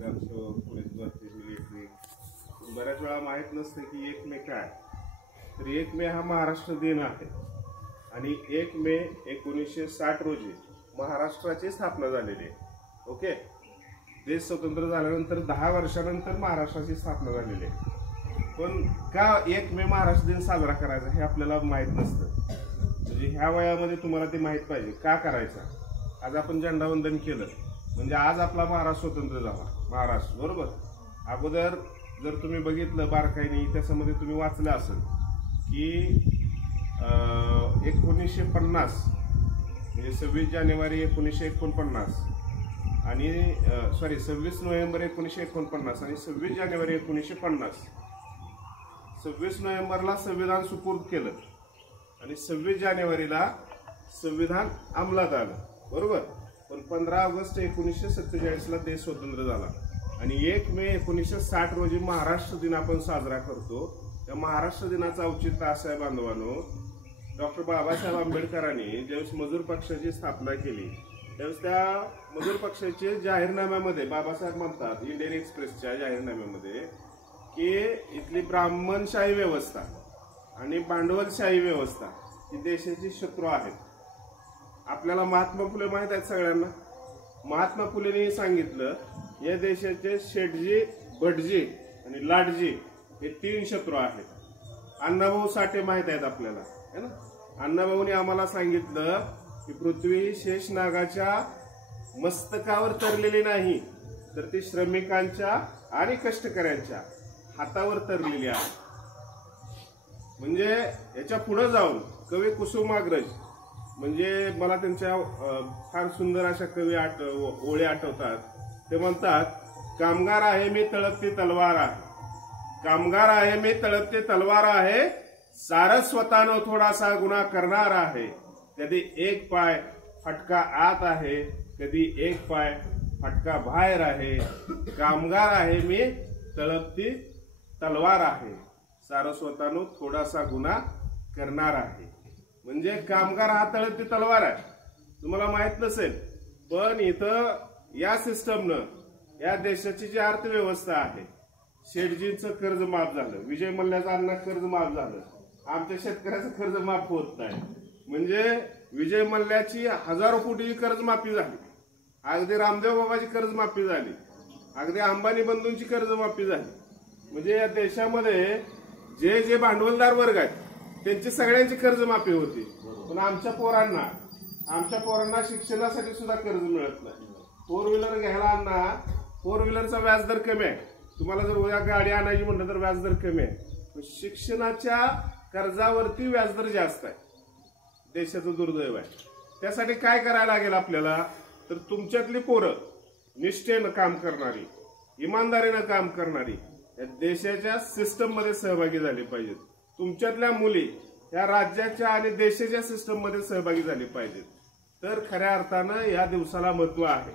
नगरसेवक, पोलीस भरती, मिलिटरी, बऱ्याच वेळा माहीत नसते की 1 मे काय. तर 1 मे हा महाराष्ट्र दिन आहे आणि 1 मे 1960 रोजी महाराष्ट्राची स्थापना झालेली आहे. ओके, देश स्वतंत्र झाल्यानंतर 10 वर्षानंतर महाराष्ट्राची स्थापना झालेली आहे. पण का 1 मे महाराष्ट्र दिन साजरा करायचा हे आपल्याला माहीत नसतं. म्हणजे ह्या वयामध्ये तुम्हाला ते माहीत पाहिजे का करायचा. आज आपण झेंडावंदन केलं म्हणजे आज आपला महाराष्ट्र स्वतंत्र झाला. महाराष्ट्र बरोबर. अगोदर जर तुम्ही बघितलं बारकाईने इतिहासामध्ये तुम्ही वाचलं असेल की 1950 म्हणजे 26 जानेवारी 1949 आणि 26 नोव्हेंबर 1949 आणि 26 जानेवारी 1950. 26 नोव्हेंबरला संविधान सुपूर्द केलं आणि 26 जानेवारीला संविधान अंमलात आलं. बरोबर. पण 15 ऑगस्ट 1947ला देश स्वतंत्र झाला आणि 1 मे 1960 रोजी महाराष्ट्र दिन आपण साजरा करतो. त्या महाराष्ट्र दिनाचं औचित्य असं आहे बांधवांनो, डॉक्टर बाबासाहेब आंबेडकरांनी ज्यावेळेस मजूर पक्षाची स्थापना केली त्यावेळेस त्या मजूर पक्षाच्या जाहीरनाम्यामध्ये बाबासाहेब म्हणतात इंडियन एक्सप्रेसच्या जाहीरनाम्यामध्ये की इथली ब्राह्मणशाही व्यवस्था आणि भांडवलशाही व्यवस्था ही देशाची शत्रू आहेत. आपल्याला महात्मा फुले माहीत आहेत सगळ्यांना. महात्मा फुलेंनी सांगितलं या देशाचे शेठजी, भटजी आणि लाटजी हे 3 शत्रू आहेत. अण्णाभाऊ साठे माहीत आहेत आपल्याला है ना. अण्णाभाऊनी आम्हाला सांगितलं की पृथ्वी शेषनागाच्या मस्तकावर तरलेली नाही तर ती श्रमिकांच्या आणि कष्टकऱ्यांच्या हातावर तरलेली आहे. म्हणजे याच्या पुढे जाऊन कवी कुसुमाग्रज म्हणजे मला त्यांच्या फार सुंदर अशा कवी ओळी आठवतात. ते म्हणतात, कामगार आहे मी तळपती तलवार आहे, कामगार आहे मी तळपती तलवार आहे, सारस्वतानं थोडासा गुन्हा करणार आहे, कधी एक पाय फटका आत आहे, कधी एक पाय फटका बाहेर आहे, कामगार आहे मी तळपती तलवार आहे, सारस्वतानं थोडासा गुन्हा करणार आहे. म्हणजे कामगार हा तळपती तलवार आहे. तुम्हाला माहित नसेल पण इथं या सिस्टमनं या देशाची जी अर्थव्यवस्था आहे, शेठजींचं कर्ज माफ झालं, विजय मल्ल्याचं अण्णा कर्ज माफ झालं, आमच्या शेतकऱ्याचं कर्ज माफ होत नाही. म्हणजे विजय मल्ल्याची हजारो कोटीची कर्जमाफी झाली, अगदी रामदेव बाबाची कर्जमाफी झाली, अगदी अंबानी बंधूंची कर्जमाफी झाली. म्हणजे या देशामध्ये जे जे भांडवलदार वर्ग आहेत त्यांची सगळ्यांची कर्जमाफी होती. पण आमच्या पोरांना शिक्षणासाठी सुद्धा कर्ज मिळत नाही. 4 व्हीलर घ्यायला आणा, 4 व्हीलरचा व्याजदर कमी आहे. तुम्हाला जर उद्या गाडी आणायची म्हटलं तर व्याजदर कमी आहे. शिक्षणाच्या कर्जावरती व्याजदर जास्त आहे. देशाचं दुर्दैव आहे. त्यासाठी काय करायला लागेल आपल्याला तर तुमच्यातली पोरं निष्ठेनं काम करणारी, इमानदारीनं काम करणारी या देशाच्या सिस्टम मध्ये सहभागी झाली पाहिजेत. तुमच्यातल्या मुली या राज्याच्या आणि देशाच्या सिस्टम मध्ये सहभागी झाली पाहिजेत. तर खऱ्या अर्थानं या दिवसाला महत्व आहे.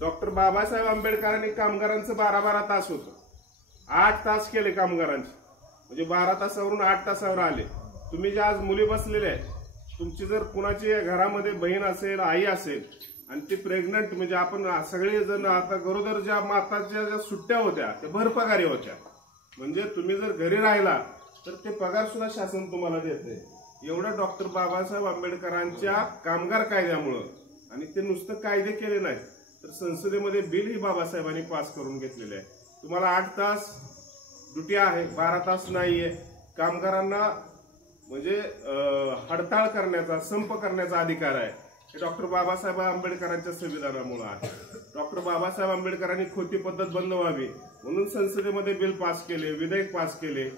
डॉक्टर बाबासाहेब आंबेडकरांनी कामगारांचं 12-12 तास होतं. 8 तास केले कामगारांचे. म्हणजे 12 तासावरून 8 तासावर आले. तुम्ही ज्या आज मुली बसलेल्या आहेत, तुमची जर कुणाची घरामध्ये बहीण असेल, आई असेल आणि ती प्रेग्नंट, म्हणजे आपण सगळे जण आता गरोदर ज्या माताच्या ज्या सुट्ट्या होत्या त्या भरपगारी होत्या. म्हणजे तुम्ही जर घरी राहिला तर ते पगार सुद्धा शासन तुम्हाला देते. एवढं डॉक्टर बाबासाहेब आंबेडकरांच्या कामगार कायद्यामुळं, आणि ते नुसतं कायदे केले नाही तर संसदेमध्ये बिल ही बाबासाहेबांनी पास करून घेतलेले आहे. तुम्हाला 8 तास ड्युटी आहे, 12 तास नाहीये. कामगारांना म्हणजे हडताळ करण्याचा, संप करण्याचा अधिकार आहे. हे डॉक्टर बाबासाहेब आंबेडकरांच्या संविधानामुळे आहे. डॉक्टर बाबासाहेब आंबेडकरांनी खोटी पद्धत बंद व्हावी म्हणून संसदेमध्ये बिल पास केले, विधेयक पास केले.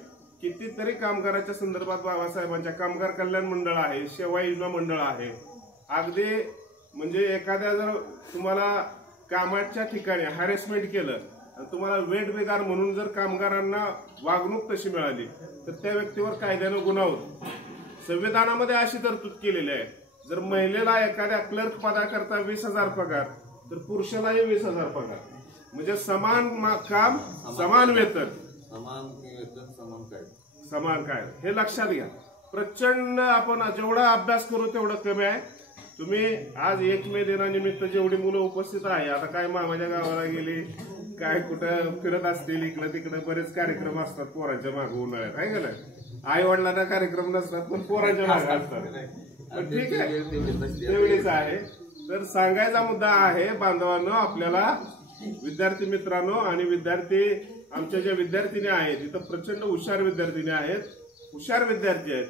कितीतरी कामगाराच्या संदर्भात बाबासाहेबांच्या कामगार कल्याण मंडळ आहे, सेवा योजना मंडळ आहे. अगदी म्हणजे एखाद्या जर तुम्हाला कामाच्या ठिकाणी हॅरेसमेंट केलं आणि तुम्हाला वेठबिगार म्हणून जर कामगारांना वागणूक तशी मिळाली तर त्या व्यक्तीवर कायद्यानं गुन्हा होतो. संविधानामध्ये अशी तरतूद केलेली आहे, जर महिलेला एखाद्या क्लर्क पदाकरता 20,000 पगार तर पुरुषालाही 20,000 पगार. म्हणजे समान काम समान वेतन, समान काय हे लक्षात घ्या. प्रचंड आपण जेवढा अभ्यास करू तेवढं कमी आहे. तुम्ही आज 1 मे दिनानिमित्त जेवढी मुलं उपस्थित आहे, आता काय मामाच्या गावाला गेली, काय कुठं फिरत असतील इकडं तिकडं बरेच कार्यक्रम असतात पोरांच्या मागे उन्हाळ्यात आहे का नाही. आई वडिलांना कार्यक्रम नसतात पण पोरांच्या मागे असतात. पण ठीक आहे तेवढीच आहे. तर सांगायचा मुद्दा आहे बांधवांनो आपल्याला, विद्यार्थी मित्रांनो आणि विद्यार्थी आमच्या ज्या विद्यार्थिनी आहेत तिथं प्रचंड हुशार विद्यार्थिनी आहेत, हुशार विद्यार्थी आहेत.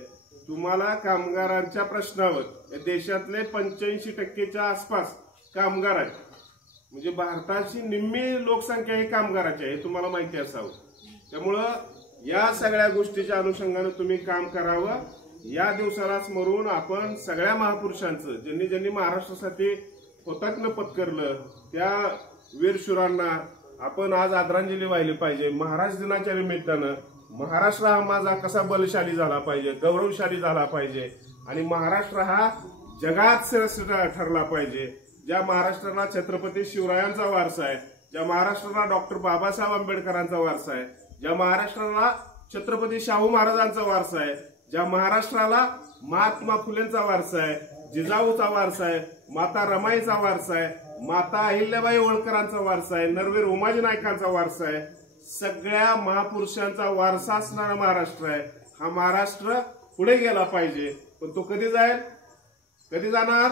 तुम्हाला कामगारांच्या प्रश्नावर देशातले 85% आसपास कामगार आहेत. म्हणजे भारताची निम्मी लोकसंख्या ही कामगाराची आहे हे तुम्हाला माहिती असावं. त्यामुळं या सगळ्या गोष्टीच्या अनुषंगाने तुम्ही काम करावं. या दिवसाला स्मरून आपण सगळ्या महापुरुषांचं ज्यांनी ज्यांनी महाराष्ट्रासाठी हुतात्म्य पत्करलं त्या वीरशूरांना आपण आज आदरांजली वाहिली पाहिजे. महाराष्ट्र दिनाच्या निमित्तानं महाराष्ट्र हा माझा कसा बलशाली झाला पाहिजे, गौरवशाली झाला पाहिजे आणि महाराष्ट्र हा जगात श्रेष्ठ ठरला पाहिजे. ज्या महाराष्ट्राला छत्रपती शिवरायांचा वारसा आहे, ज्या महाराष्ट्राला डॉक्टर बाबासाहेब आंबेडकरांचा वारसा आहे, ज्या महाराष्ट्राला छत्रपती शाहू महाराजांचा वारसा आहे, ज्या महाराष्ट्राला महात्मा फुलेंचा वारसा आहे, जिजाऊचा वारसा आहे, माता रमाईचा वारसा आहे, माता अहिल्याबाई होळकरांचा वारसा आहे, नरवीर उमाजी नायकांचा वारसा आहे, सगळ्या महापुरुषांचा वारसा असणारा महाराष्ट्र आहे. हा महाराष्ट्र पुढे गेला पाहिजे. पण तो कधी जाईल, कधी जाणार?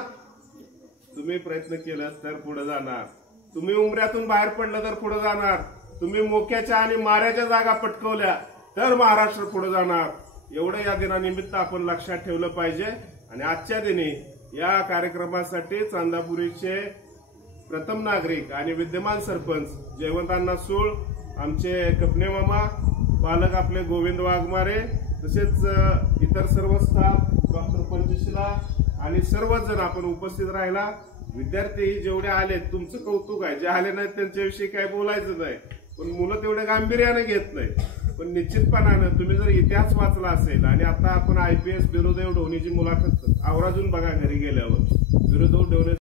तुम्ही प्रयत्न केला तर पुढे जाणार. तुम्ही उमऱ्यातून बाहेर पडलं तर पुढे जाणार. तुम्ही मोक्याच्या आणि माऱ्याच्या जागा पटकवल्या तर महाराष्ट्र पुढे जाणार. एवढं या दिनानिमित्त आपण लक्षात ठेवलं पाहिजे. आणि आजच्या दिनी या कार्यक्रमासाठी चांदापुरीचे प्रथम नागरिक आणि विद्यमान सरपंच जयवंतांना सूळ, आमचे कपने मामा, पालक आपले गोविंद वाघमारे, तसेच इतर सर्व स्टाफ, डॉक्टर पंचशिला आणि सर्वच जण आपण उपस्थित राहिला. विद्यार्थी जेवढे आले तुमचं कौतुक आहे, जे आले नाहीत त्यांच्याविषयी काय बोलायचं नाही. पण मुलं तेवढे गांभीर्याने घेत नाही. पण निश्चितपणानं तुम्ही जर इतिहास वाचला असेल आणि आता आपण IPS बिरुदेव ढोणीची मुलाखत आवर्जून बघा घरी गेल्यावर. बिरुदेव ढोणे